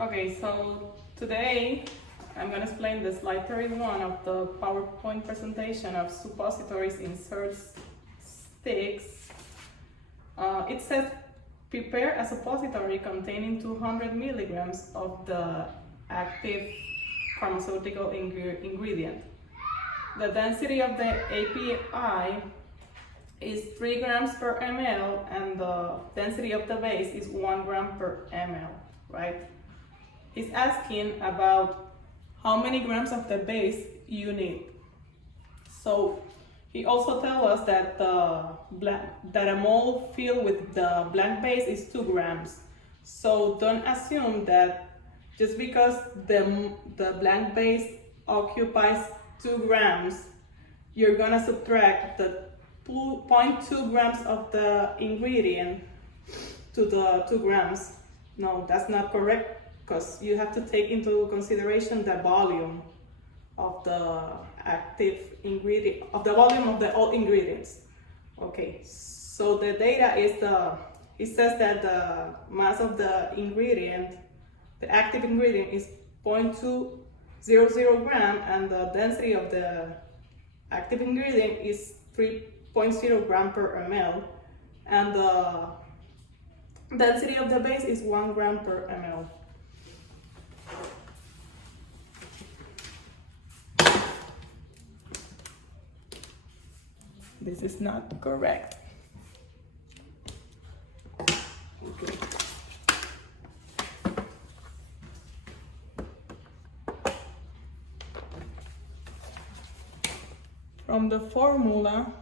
Okay, so today I'm going to explain the slide 31 of the PowerPoint presentation of suppositories insert sticks. It says prepare a suppository containing 200 milligrams of the active pharmaceutical ingredient. The density of the API is 3 grams per ml and the density of the base is 1 gram per ml, right? He's asking about how many grams of the base you need. So he also tells us that that a mold filled with the blank base is 2 grams. So don't assume that just because the blank base occupies 2 grams, you're gonna subtract the 0.2 grams of the ingredient to the 2 grams. No, that's not correct, because you have to take into consideration the volume of the active ingredient, of the volume of the all ingredients. Okay, so the data is it says that the mass of the ingredient, the active ingredient is 0.200 gram and the density of the active ingredient is 3.0 gram per ml and the density of the base is 1 gram per ml. This is not correct. Okay. From the formula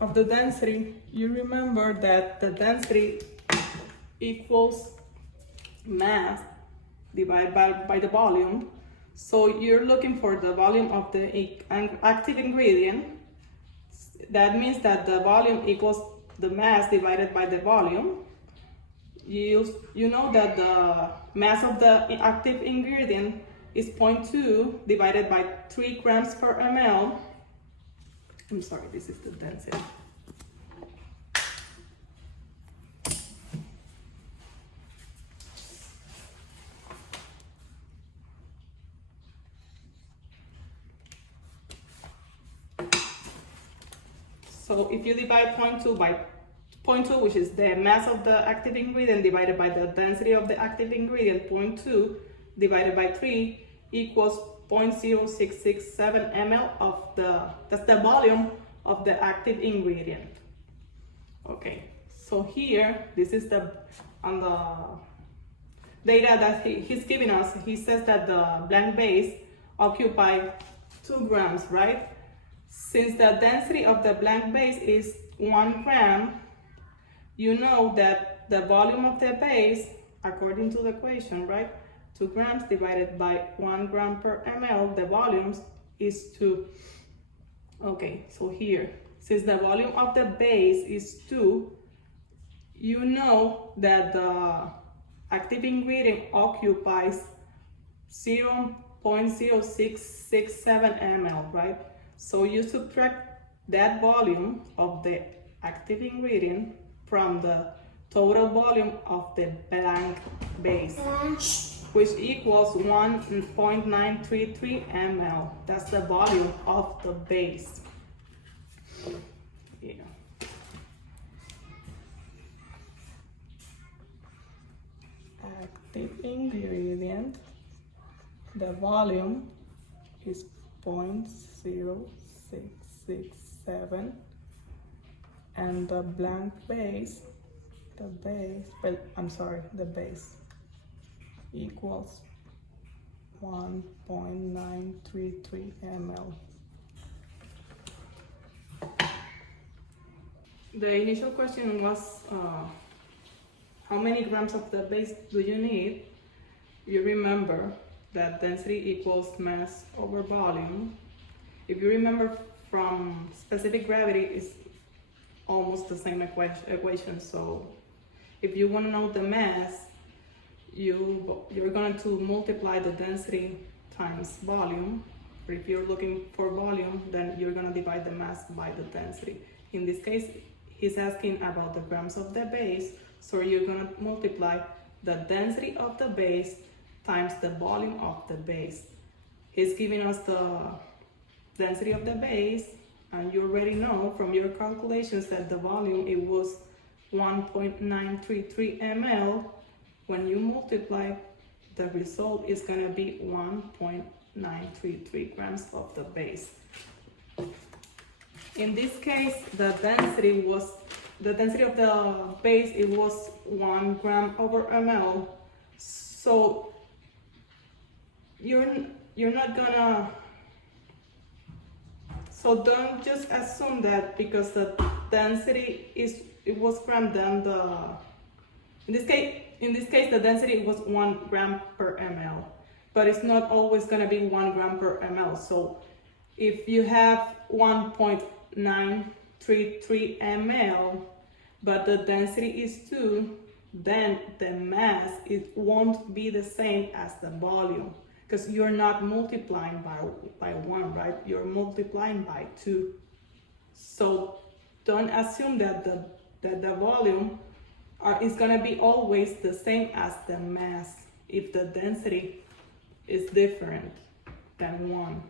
of the density, you remember that the density equals mass divided by the volume. So you're looking for the volume of the active ingredient. That means that the volume equals the mass divided by the volume. You know that the mass of the active ingredient is 0.2 divided by 3 grams per ml. I'm sorry, this is the density. So if you divide 0.2 by 0.2, which is the mass of the active ingredient divided by the density of the active ingredient, 0.2 divided by 3 equals 0.0667 ml of that's the volume of the active ingredient. Okay, so here, this is on the data that he's giving us. He says that the blank base occupies 2 grams, right? Since the density of the blank base is 1 gram, you know that the volume of the base, according to the equation, right? 2 grams divided by 1 gram per ml, the volume is 2. Okay, so here, since the volume of the base is 2, you know that the active ingredient occupies 0.0667 ml, right? So you subtract that volume of the active ingredient from the total volume of the blank base, which equals 1.933 ml. That's the volume of the base. Yeah. Active ingredient, the volume is 0.0667 and the blank base, the base equals 1.933 ml. The initial question was how many grams of the base do you need? You remember that density equals mass over volume. If you remember from specific gravity, it's almost the same equation. So if you want to know the mass, you're going to multiply the density times volume. Or if you're looking for volume, then you're going to divide the mass by the density. In this case, he's asking about the grams of the base, so you're going to multiply the density of the base times the volume of the base. He's giving us the density of the base, and you already know from your calculations that the volume, it was 1.933 ml. When you multiply, the result is going to be 1.933 grams of the base. In this case, the density of the base, it was 1 gram over ml. So you're not gonna, so don't just assume that because the density it was gram, then in this case the density was 1 gram per ml, but it's not always gonna be 1 gram per ml. So if you have 1.933 ml, but the density is 2, then the mass, it won't be the same as the volume, because you're not multiplying by 1, right? You're multiplying by 2. So don't assume that the volume is gonna be always the same as the mass if the density is different than 1.